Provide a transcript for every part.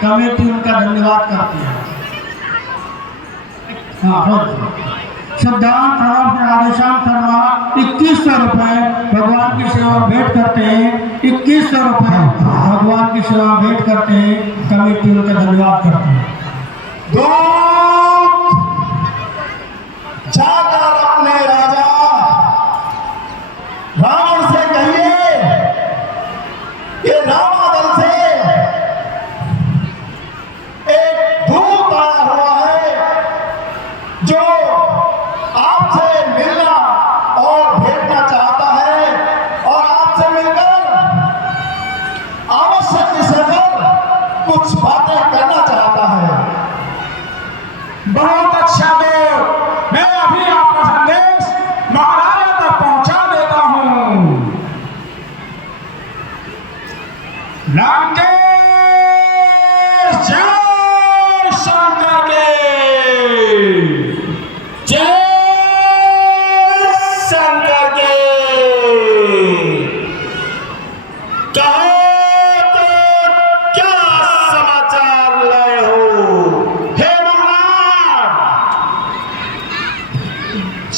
Committee उनका धन्यवाद करती है। सिद्धांत राधेश्याम शर्मा 2100 रुपए भगवान की सेवा भेंट करते हैं। 2100 रुपए भगवान की सेवा भेंट करते हैं। कमेटी उनका धन्यवाद करती है। जाकर अपने राजा रावण से कहिए कि रामादल से एक दूत आया हुआ है जो आपसे मिलना और भेंटना चाहता है और आपसे मिलकर आवश्यक विषय पर कुछ बातें करना चाहता है। बहुत अच्छा देव, मैं अभी आपका संदेश महाराजा तक पहुंचा देता हूं। लंकेश जय शंकर के, जय शंकर के। कहो तो क्या समाचार लाए हो? हे महाराज,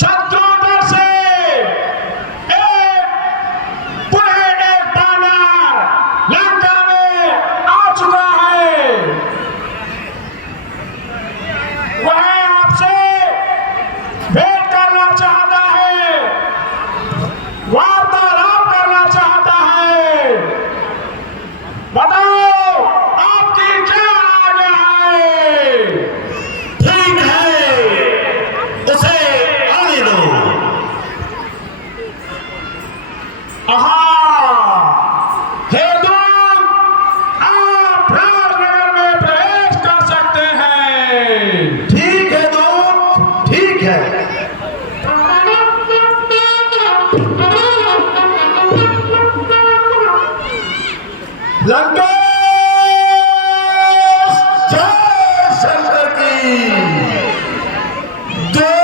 शत्रुओं से एक बानर लंका में आ चुका है। वह आपसे भेंट करना चाहता है, वार्तालाप करना चाहता है। बताओ आपकी क्या आज्ञा है? ठीक है, उसे आने दो। हे दूत, आप राजनगर में प्रवेश कर सकते हैं। ठीक है दूत, ठीक है। लंकेश जय शंकर की, दूत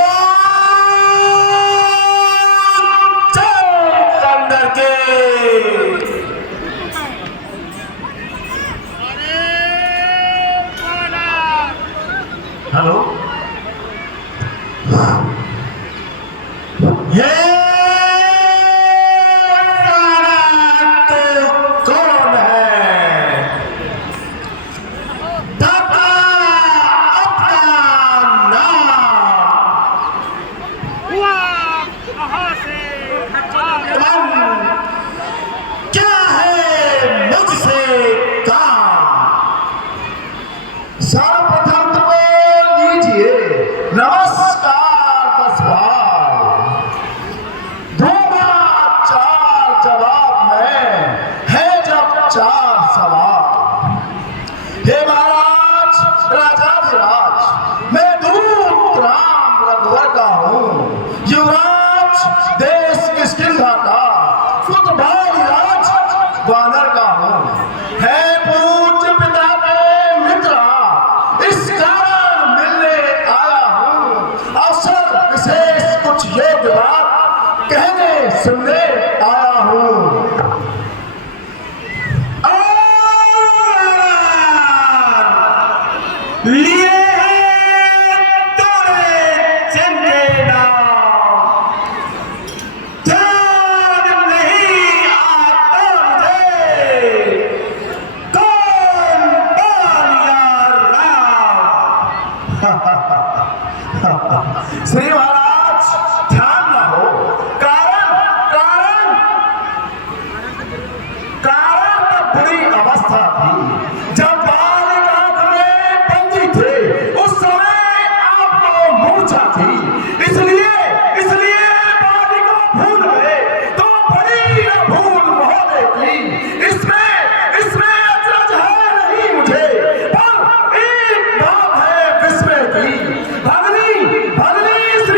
जय शंकर के। हेलो, ये तो कौन है? दाता अपना नाम। क्या है मुझसे काम? सर्वप्रथम तो लीजिए नमस्कार 10 बार। दूंगा 4 जवाब में, है जब 4 सवाल। हे महाराज राजाधिराज, मैं दूत राम रघुवर का हूँ, युवराज देश किष्किंधा का, फुतबाल राज वानर का हूँ। है पूज्य पिता के मित्र, इस कारण मिलने आया हूँ। अवसर विशेष कुछ योग्य बात कहने सुनने आया हूँ। लिए तोरे चंदे नाम, ध्यान नहीं आता मुझे कौन बालिया राम। श्री महाराज ध्यान न हो, कारण कारण कारण तो बुरी अवस्था थी। जब बालिक आंख में बंदी थे उस समय आपको मूर्छा थी, इसलिए बालिक को भूल गए तो बड़ी न भूल महोदय की। इसमें अचरज है नहीं मुझे, पर एक बात है विस्मय की। भगनी भगनी श्री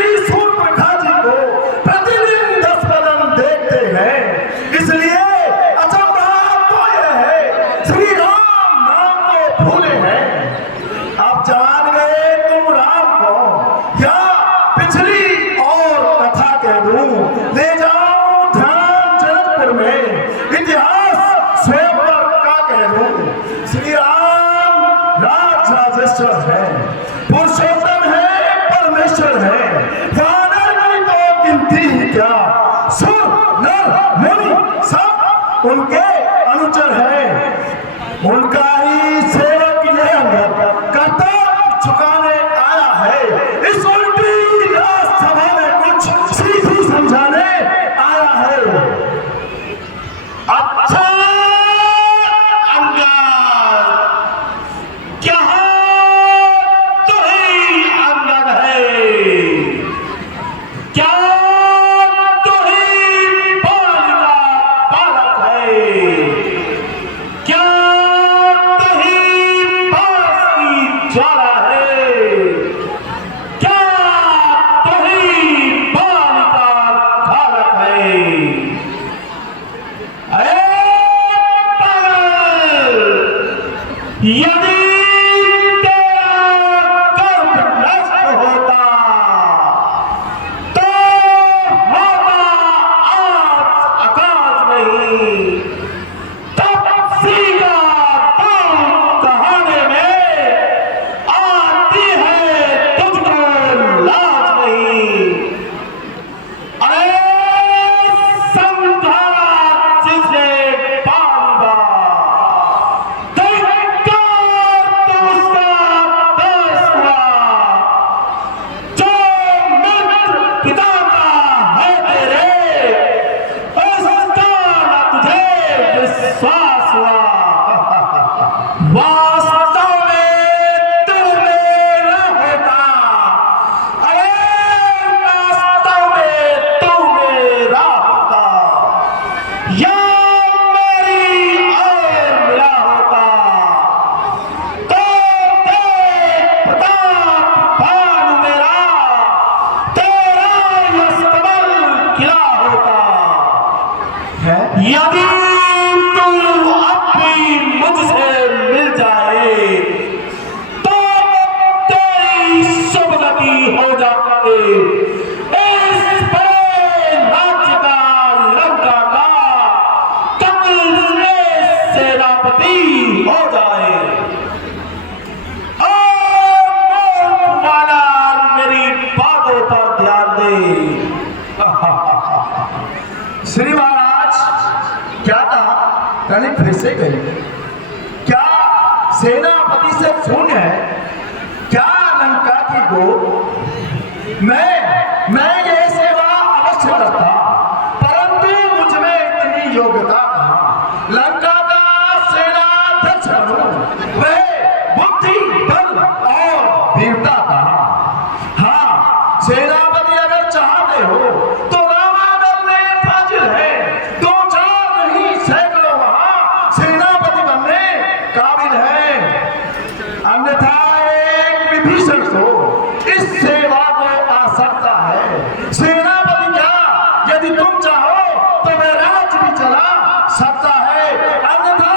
राजेश्वर है, पुरुषोत्तम है, परमेश्वर है, वानर की तो गिनती ही क्या, सुर नर मुनि सब उनके अनुचर हैं। उनका ही सेवक ये अंगद कर्तव्य चुकाने आया है, इस उल्टी सभा में कुछ सीधी समझाने आया है। अच्छा अंगद, क्या तू ही अंगद है? क्या तू ही बालिका बालक है? क्या तू ही पास की ज्वाला है? क्या तू ही बालिका बालक है? अरे पागल, यदि तेरा गर्भ नष्ट होता तो होता आज आकाश नहीं, तब सीधा दाम कहाने में आती है तुझको लाज नहीं। अरे समझा जिसे पालूंगा, धिक्कार तो उसका देश हुआ, जो मित्र पिता का है तेरे, उसका न तुझे विश्वास हुआ। वास्तव में तू मेरा होता, अरे वास्तव में तू मेरा होता, या मेरी और मिला होता, तो देख प्रताप भानु मेरा, तेरा यशकमल खिला होता। यदि तू अब भी मुझसे मिल जाए तो तेरी शुभ गति हो जाए, इस बड़े राज्य का लंका का कमल श्रेष्ठ सेनापति हो जाए। ओ माला, मेरी बातों पर ध्यान दे। श्री महाराज क्या कहा? रानी फिर से गई। क्या सेनापति से शून्य है? क्या लंका की गोद? मैं ये सेवा अवश्य करता, परंतु मुझ में इतनी योग्यता कहाँ? लंका का सेनाध्यक्ष बनूं, वह बुद्धि बल और वीरता कहाँ? हाँ, सेनापति अगर चाहते हो तो रामादल में फाजिल है, दो चार नहीं सैकड़ों वहां सेनापति बनने काबिल है। अन्यथा एक विभीषण को इस सेवा को आ सकता है। सेनापति क्या, यदि तुम चाहो तो वह राज भी चला सकता है, अन्यथा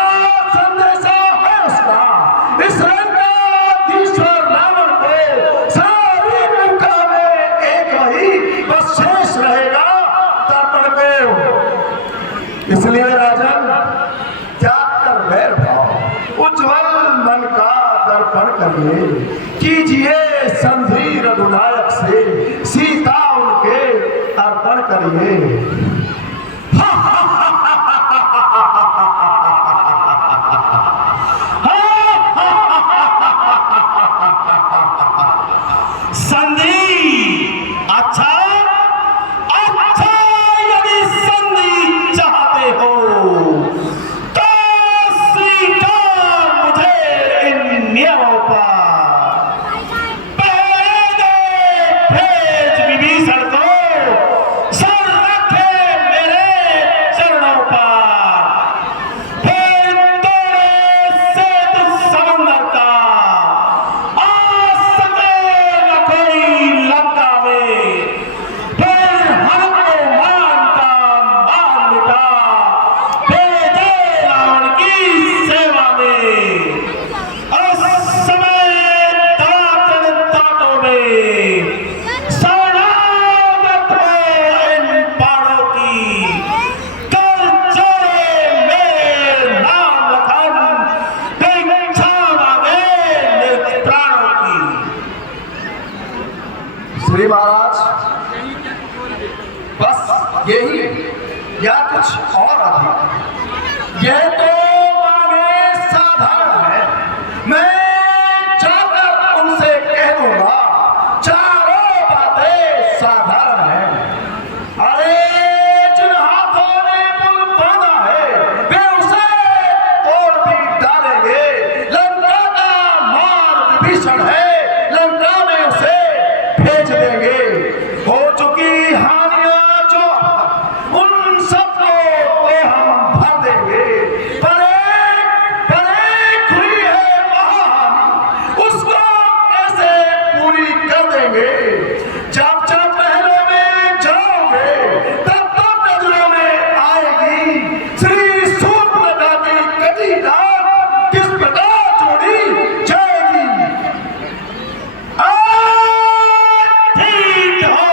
संदेशा है उसका। इस लंकाधीश्वर रावण को सारी लंका में एक वही बस शेष रहेगा, तर्पण को। इसलिए राजन, त्याग कर वैर भाव, उज्जवल मन का दर्पण करिए, कीजिए संधि रघुनायक से, सीता उनके अर्पण करिए। संधि, अच्छा अच्छा, यदि संधि चाहते हो तो स्वीकार मुझे इन नियमों पर। पहले दे भेज विभीषण को, सर रखे मेरे चरणों पर, फिर तोड़े सेतु समंदर का, आ सके न कोई लंका में, फिर हमको मान का मान मिटा, भेजे रावण की सेवा में। उस समय श्री महाराज, बस यही या कुछ और अधिक? यह तो मांगे साधारण है। मैं जाकर उनसे कह दूंगा, चारों बातें साधारण है। अरे जिन हाथों ने पुल बांधा है वे उसे तोड़ भी डालेंगे। लंका का माल विभीषण है, लंका में उसे भेज देंगे। हो चुकी हानियां जो उन सबको तो हम भर देंगे, पर एक हुई है महाहानि, उसको कैसे पूरी कर देंगे? जब जब महलों में जाओगे तब तब नजरों में आएगी श्री सूर्पनखा की कटी रात किस प्रकार जोड़ी जाएगी। ठीक हो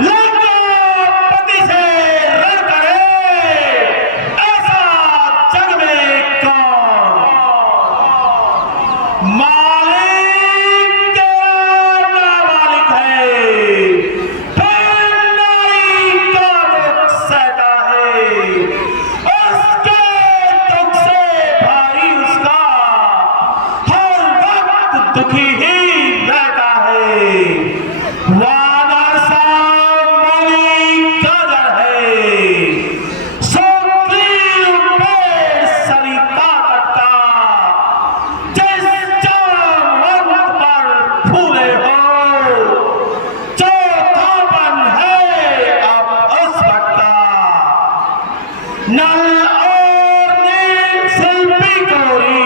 लंकापति से रण करे, ऐसा जग में कौन? मालिक तेरा नामालिक है, फिर नारी का दुख सहता है, उसके दुख से भाई उसका हर वक्त दुखी ही रहता है। वानर सा मालिक गाजर है, सुग्रीव पेड़ सरिता तट का, जिस जामवंत पर फूले हो, चौथापन है अब उस वक्त का। नल और नील शिल्पी कोरी,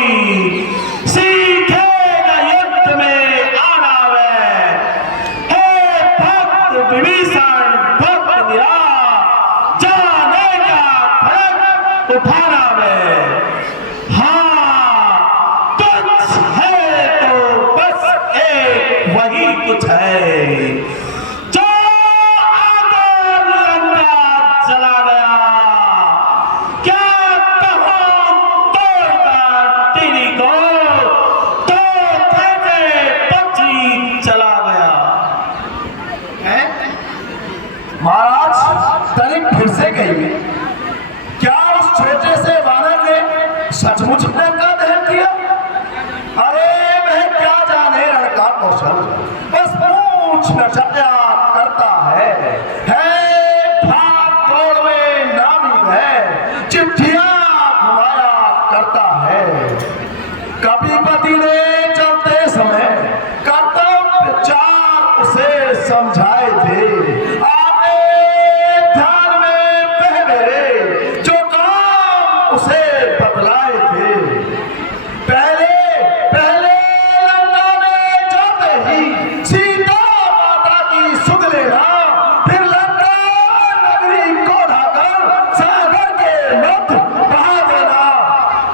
सीखे न युद्ध में आना वे। हे भक्त विभीषण भक्त निरा, जाने का खड़ग उठाना वे। हाँ कुछ है तो बस एक वही कुछ है, जो आकर लंका जला गया। क्या कहूं तोड़कर तेरी को, तो कैसे पक्षी चला गया है? महाराज तनिक फिर से कहिए, क्या उस छोटे से वानर ने सचमुच लंका दहन किया? अरे वह क्या जाने रण का कौशल, बस पूछ नचल्या करता है भाग दौड़ में नामी है, चिट्ठियां घुमाया करता है। कपिपति ने चलते समय कर्तव्य चार उसे समझाए थे। आपने ध्यान में पहले जो काम उसे बतलाए थे। पहले लंका में जाते ही सीता माता की सुध लेना, फिर लंका नगरी को ढाकर सागर के मध्य बहा देना।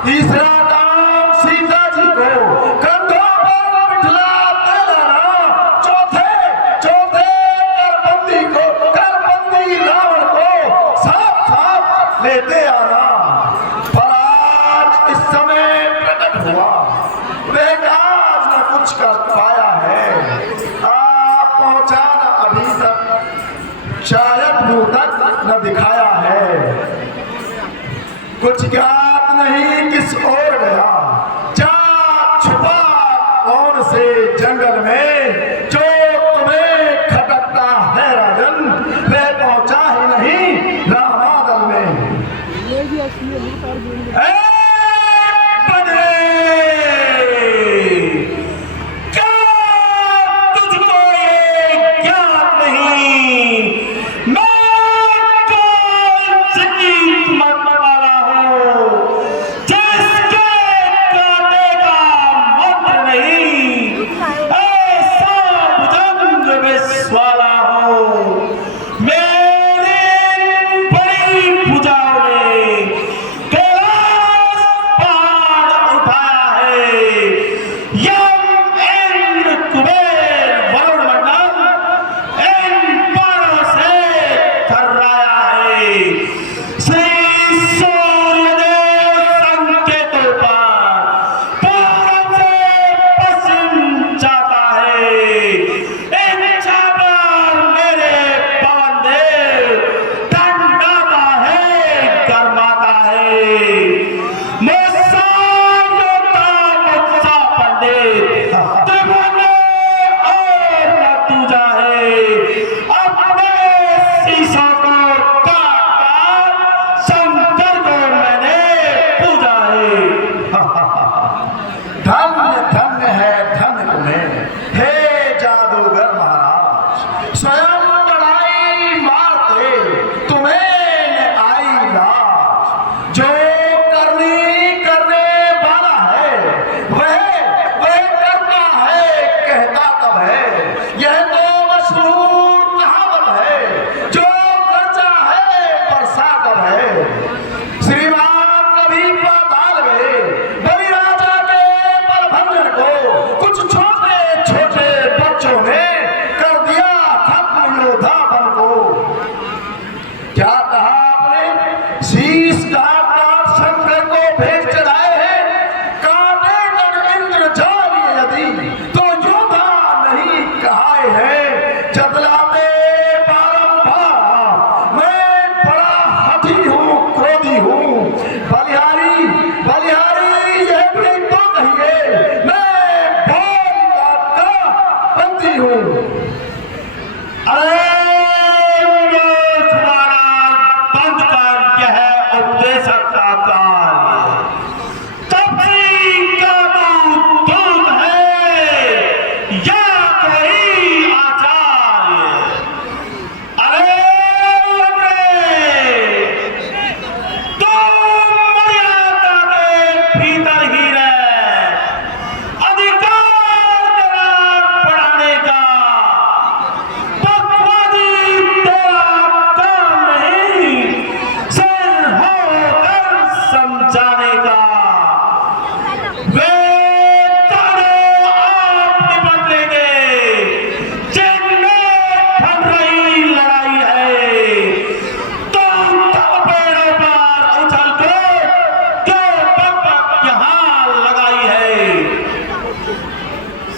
तीसरा काम सीता जी को कंधों पर बिठलाते लाना। चौथे करबंदी रावण को साथ लेते आना। पर आज इस समय प्रकट हुआ वह आज न कुछ कर पाया है। आप पहुंचा न अभी तक, शायद मुंह तक न दिखाया है। कुछ ज्ञात नहीं किस ओर गया, जा छुपा कौन से जंगल में, जो तुम्हें खटकता है राजन, वह पहुंचा ही नहीं रामादल में। क्या तुझको ये ज्ञात नहीं, मैं कौन सी मत वाला हूँ, जिसके काटे का मंत्र नहीं, ऐसा भुजंग विष वाला हूँ। मेरे बड़ी भुजाओं ने कैलाश पहाड़ उठाया है, यम इंद्र कुबेर वरुण मंडल इन बाणों से थर्राया है। श्री सूर्यदेव संकेतों पर पूरब से पश्चिम जाता है।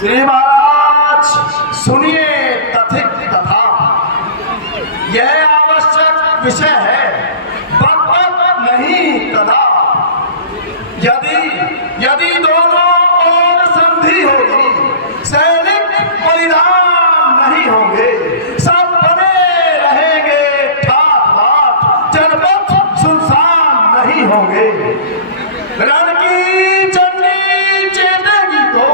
श्री महाराज सुनिए तथिक कथा। यह आवश्यक विषय है, बक नहीं कदा। यदि दोनों ओर संधि होगी, सैनिक बलिदान नहीं होंगे, सब बने रहेंगे ठाट बाट, जनपद सुनसान नहीं होंगे। रण की चंडी चेतेगी तो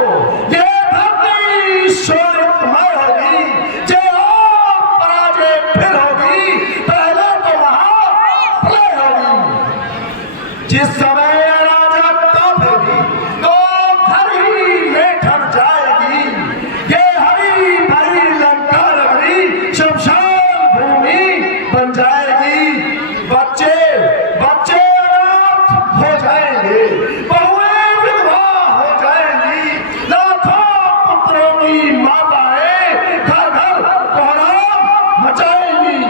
ये धरती शोरितमय होगी, जय और पराजय फिर होगी, पहले तो महाप्रलय होगी। जिस समय अराजकता फैली तो धरती में ठर जाएगी, ये हरी भरी लंका नगरी शमशान भूमि बन जाएगी। बच्चे अनाथ हो जाएंगे, बहुएं विधवा हो जाएंगी, लाखों पुत्रों की माताएं घर घर कोहराम मचाएंगी।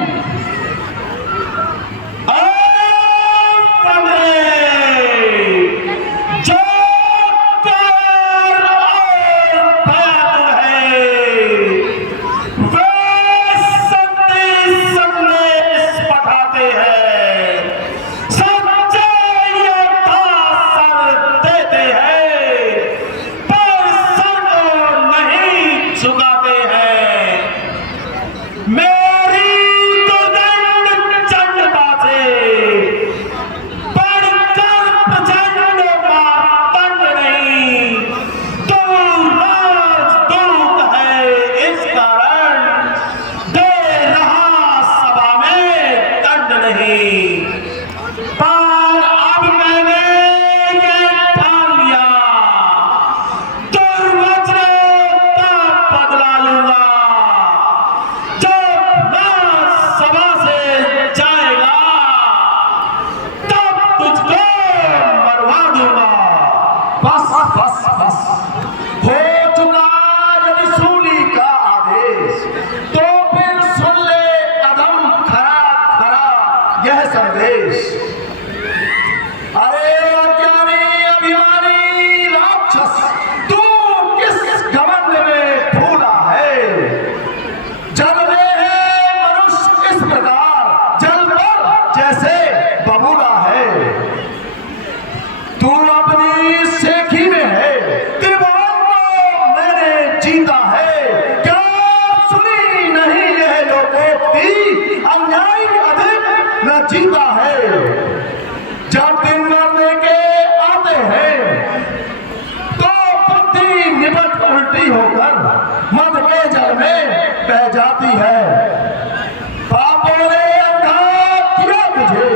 बस हो चुका यदि सूली का आदेश, तो फिर सुन ले अधम खरा यह संदेश। अरे अज्ञानी अभिमानी राक्षस, तू किस घमंड में फूला है? जल में है मनुष्य इस प्रकार, जल पर जैसे बबूला है। तू अपनी सेखी में है, त्रिभुवन को मैंने जीता है। क्या सुनी नहीं यह लोकोक्ति, अन्याय अधिक न जीता है। जब दिन मरने के आते हैं तो बुद्धि निपट उल्टी होकर मद के जल में बह जाती है। पापों ने अंधा किया मुझे,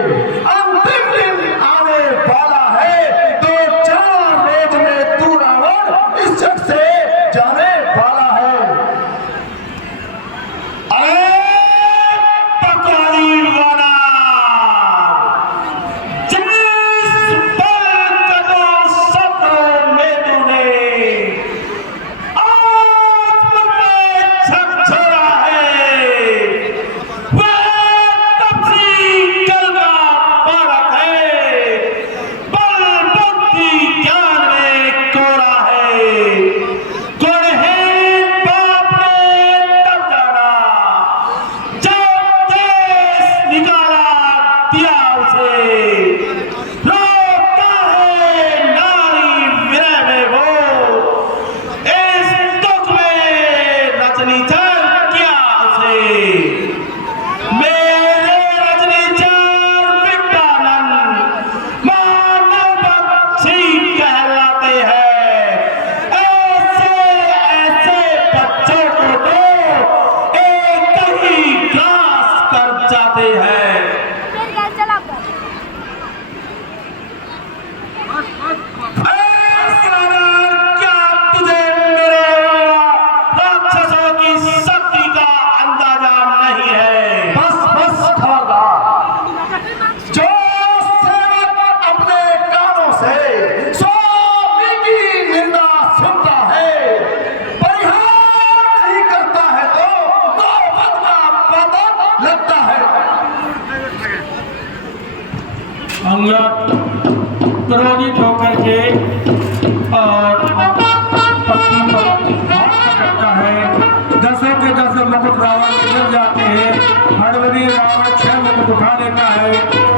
अंतिम दिन आने वाला है, तो 4 रोज में तू रावण इस जग से जाने वाला है। अरे पकवानी वाला, जिस पल कदम सपनों में तूने आज मुझे झकझोरा है,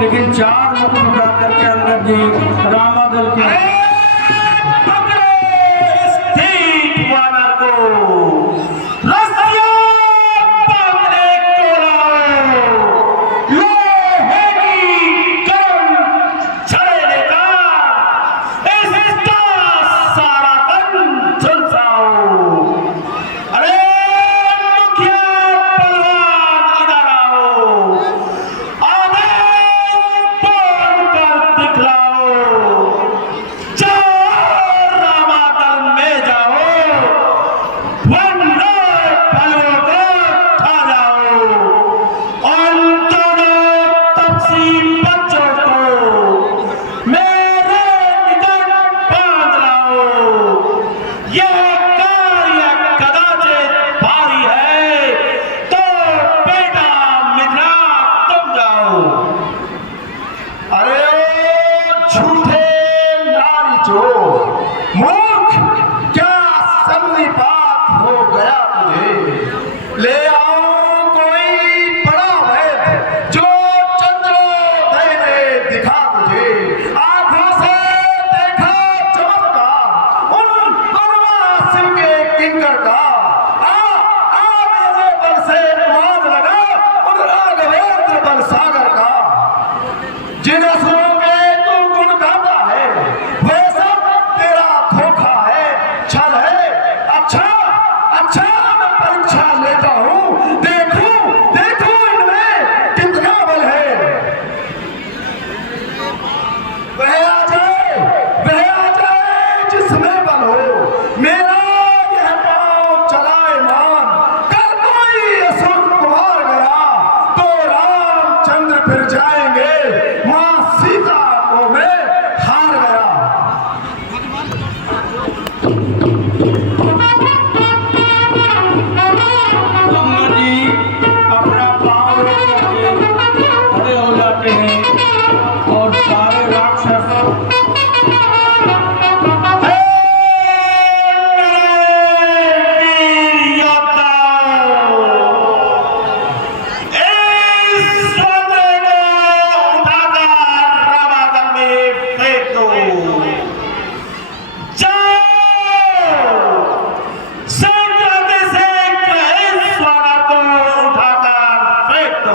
लेकिन 4 मुकुट उठा करके अंगद जी रामादल के पकड़ो इस ठीक वाला को, रस्सियों बांधने को लाओ, लोहे की गर्म छड़े का इसका सारा तन झुलसाओ। अरे मुखिया पहलवान इधर आओ, आदेश बोल कर दिखलाओ, जाओ रामादल में जाओ, वरना बलों को खा जाओ, और दोनों तपसी बच्चों को मेरे निकट बांध लाओ। यह कार्य कदाचित भारी है, तो बेटा मित्रा तुम जाओ। अरे ओ झूठे नारी चोर, मूर्ख, क्या सन्निपात हो गया तुझे? ले आओ कोई बड़ा वैद्य जो चंद्रोदय में दिखा तुझे, आंखों से देखा चमत्कार उन करुणा सिंह के किंकर का। आ मेरे बल से मान लगा उन राघवेंद्र बल सागर का, जिन असुरों के तू गुण गाता है वे सब तेरा धोखा है, छल है। अच्छा अच्छा मैं परीक्षा लेता हूँ, देखूं देखूं इनमें कितना बल है। वह आ जाए जिसमें बल हो, मेरा यह पाँव चलाए मान, कर कोई असुर कुमार गया तो रामचंद्र फिर जाएंगे, मां सीता को मैं हार गया। अंगद जी अपना पाँव रोक करके खड़े हो जाते हैं और सारे राक्षस हे वीर योद्धाओं, इस स्वर्ण को उठाकर रामादल में फेंक दो। जाओ संगत से इस स्वर्ण को उठाकर फेंक दो।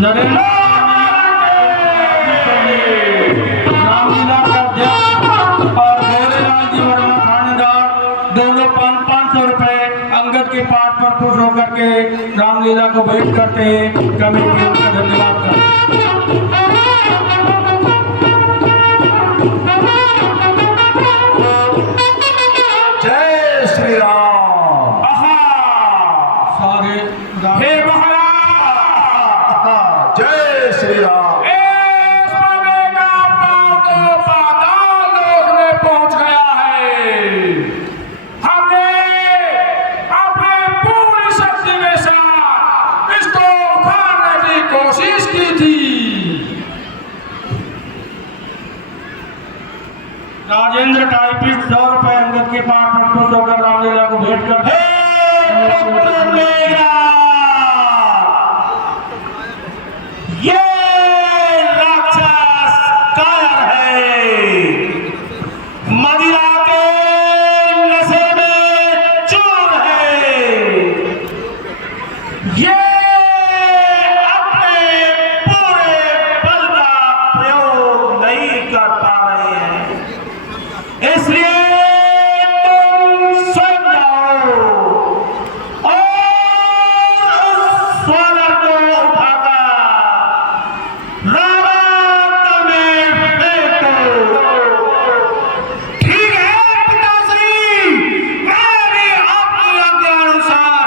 नरेंद्र रामलीला का अध्यक्ष और गौरीलाल जी वर्मा थानेदार दोनों 500 रुपए अंगद के पाठ पर खुश होकर के रामलीला को भेंट करते हैं। कमेटी उनका धन्यवाद करते जय श्री राम। आहा सारे हे महाराज, जय श्री राम। इस समय का पांव तो पाताल लोक में पहुंच गया है। हमने अपने पूरी शक्ति के साथ इसको उखाड़ने की कोशिश की थी। राजेंद्र टाइपिस्ट 100 रुपए अंगद के पाठ पर खुश होकर रामलीला को भेंट करते हैं। ये राक्षस कायर है, मदिरा के नशे में चूर है। ये अपने पूरे बल का प्रयोग नहीं कर पा रहे हैं, इसलिए तुम स्वयं जाओ और उस स्वर्ण को उठाकर रामादल में फेंक दो। ठीक है पिताश्री, मैं भी आपकी आज्ञा अनुसार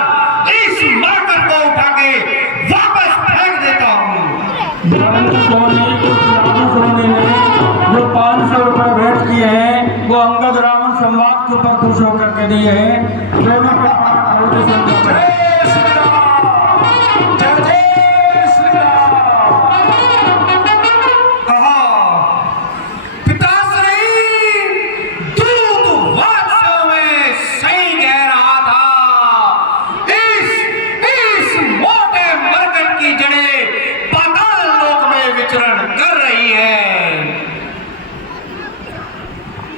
इस मरकट को उठा के वापस फेंक देता हूँ। धर्म सोनी उस राम सोनी ने जो 500 रुपए भेंट किए हैं वो अंगद रावण संवाद के ऊपर खुश होकर के दिए हैं। दोनों के पाठ आहुति सुनते हैं। जय श्री राम, जय जय श्री राम। कहा पिताश्री, दूत वास्तव में सही कह रहा था। इस मोटे मरकट की जड़ें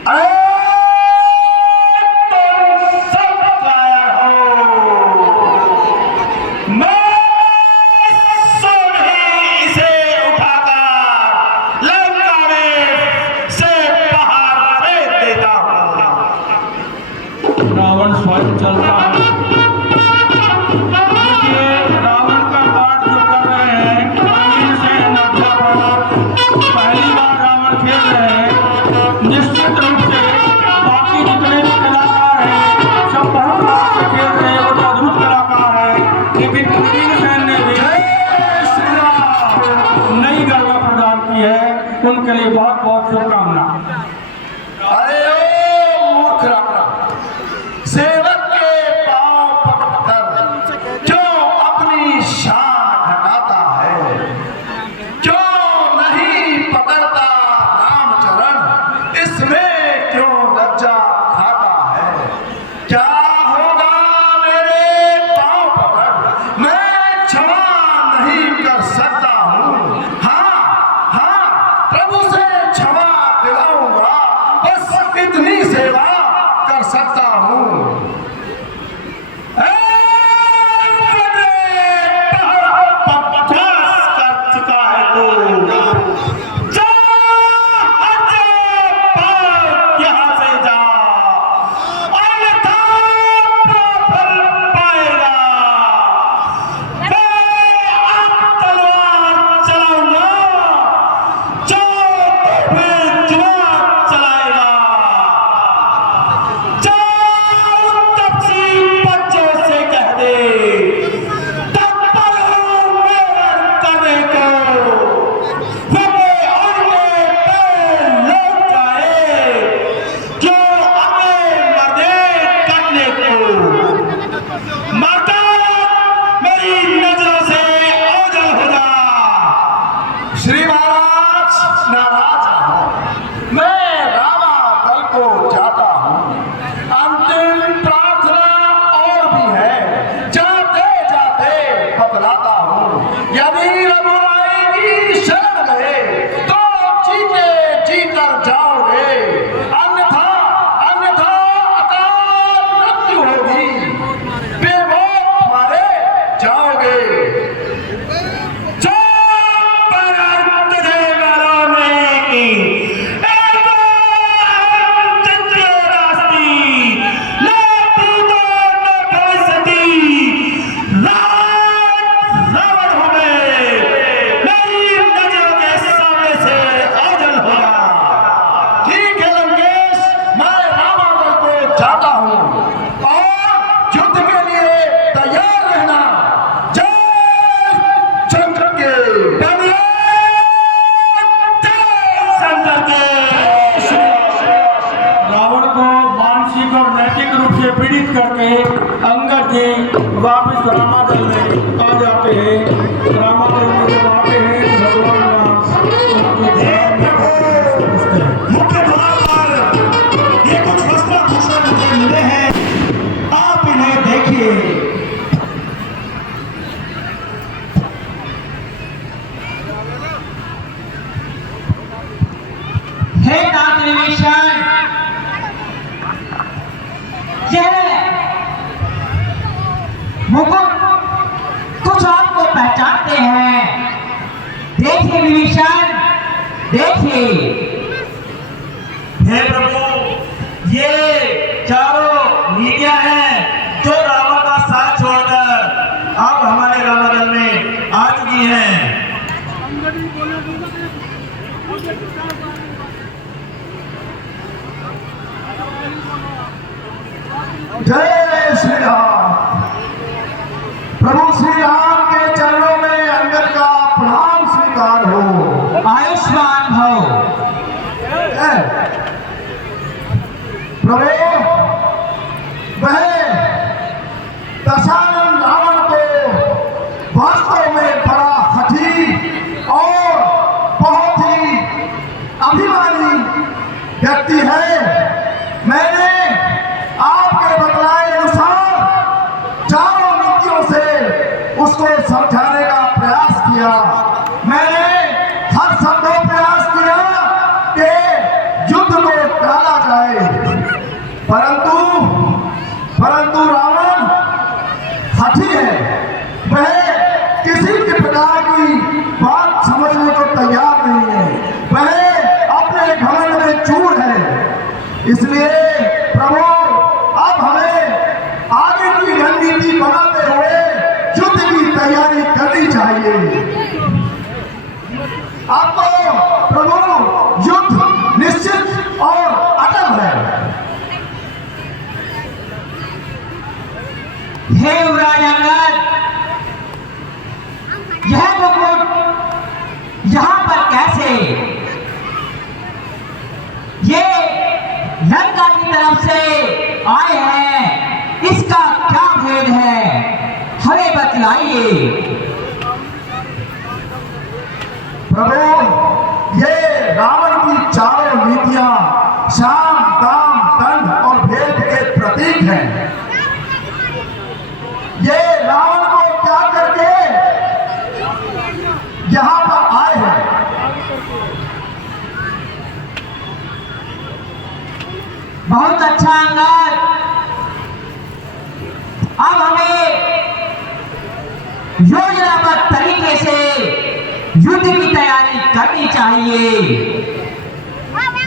तुम सब कायर हो। मैं सोन ही इसे उठाकर लंका में से बाहर फेंक देता हूँ। रावण स्वयं चलता है। देखिए रावण का पाठ जो कर रहे हैं ग्रामीण से नब्जा पर पहली बार रावण खेल रहे हैं। निश्चित रूप से बाकी जितने भी कलाकार हैं सब बहुत बार से खेल रहे हैं, वो तो अद्भुत कलाकार है। लेकिन ग्रामीण सेन ने भी नई गर्व प्रदान की है, उनके लिए बहुत बहुत शुभकामना। अरे ओ मूर्ख रावण, सेवक के पांव पकड़कर क्यों अपनी शान घटाता है? क्यों नहीं पकड़ता रामचरण? इसमें क्यों लज्जा खाता है? क्या होगा मेरे पांव पकड़? मैं क्षमा नहीं कर सकता हूँ। हाँ, प्रभु से क्षमा दिलाऊंगा, बस इतनी सेवा कर सकता हूँ। बकवास कर चुका है तू। जा, हट जा, भाग यहाँ से जा, अन्यथा प्रफल पाएगा। मैं अब तलवार चलाऊंगा, जो तुम्हें जुबान चलाएगा। जाओ तपसी बच्चों से कह दे, तत्पर हूँ मेहनत करने को। वे उनके पैर लग जाए, जो अपने मर्दे करने को। मर्दा मेरी नजरों से ओझल हो जा। श्री महाराज नाराज ना हो, मैं रामा दल को जाता हूँ। अंतिम प्रार्थना और भी है, जाते जाते बतलाता हूँ। यदि रघुराई की शरण गए तो जीते जीकर जाओगे, अन्यथा अकाल मृत्यु होगी, बेमौत मारे जाओगे। जाता हूँ और युद्ध के लिए तैयार रहना। जय शंकर के, जय शंकर के। रावण को मानसिक और नैतिक रूप से पीड़ित करके अंगद जी वापस रामादल में आ जाते हैं। रामादल में जब आते हैं भगवान राम उनके ध्यान में पहुंचते हैं। मुख्य द्वार पर ये कुछ वस्त्र आभूषण मुझे मिले हैं, आप इन्हें देखिए। हे तात विभीषण, यह मुकुट कुछ आपको पहचानते हैं। देखिए विभीषण, देखिए। हे प्रभु, ये चारों नीतियां हैं जो रावण का साथ छोड़कर अब हमारे रामादल में आ चुकी हैं। जय श्री राम। प्रभु श्री राम के चरणों में अंगद का प्रणाम स्वीकार हो। आयुष्मान भव। प्रभु, वह दशानन रावण को वास्तव में बड़ा हठी और बहुत ही अभिमानी व्यक्ति है। मैंने आपके बतलाए जाए, परंतु रावण हठी है। वह किसी भी प्रकार की बात समझने को तैयार नहीं है। वह अपने घमंड में चूर है। इसलिए प्रभु, अब हमें आगे की रणनीति बनाते हुए युद्ध की तैयारी करनी चाहिए। आपको प्रभु युद्ध निश्चित और अटल है। हे युवराज अंगद, यह मुकुट यहाँ पर कैसे? ये लंका की तरफ से आए हैं, इसका क्या भेद है, हमें बतलाइए। प्रभु, ये रावण की चारों नीतियां शाम, दाम, दंड और भेद के प्रतीक हैं। ये रावण को क्या करके यहां पर आए हैं? बहुत अच्छा अंगद, अब हमें योजनाबद्ध तरीके से युद्ध की तैयारी करनी चाहिए।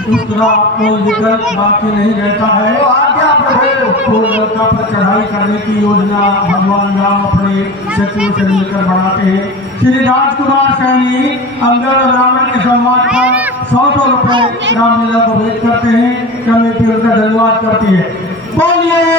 उस तरह कोई विकल्प बाकी नहीं रहता है। तो आज्ञा प्रभु। तो लंका पर चढ़ाई करने की योजना भगवान राम अपने शत्रुओं से मिलकर बनाते हैं। श्री राजकुमार सैनी अंगद और रावण के संवाद पर 100 रुपए रामलीला को भेंट करते हैं। कमेटी उनका धन्यवाद करती है। बोलिए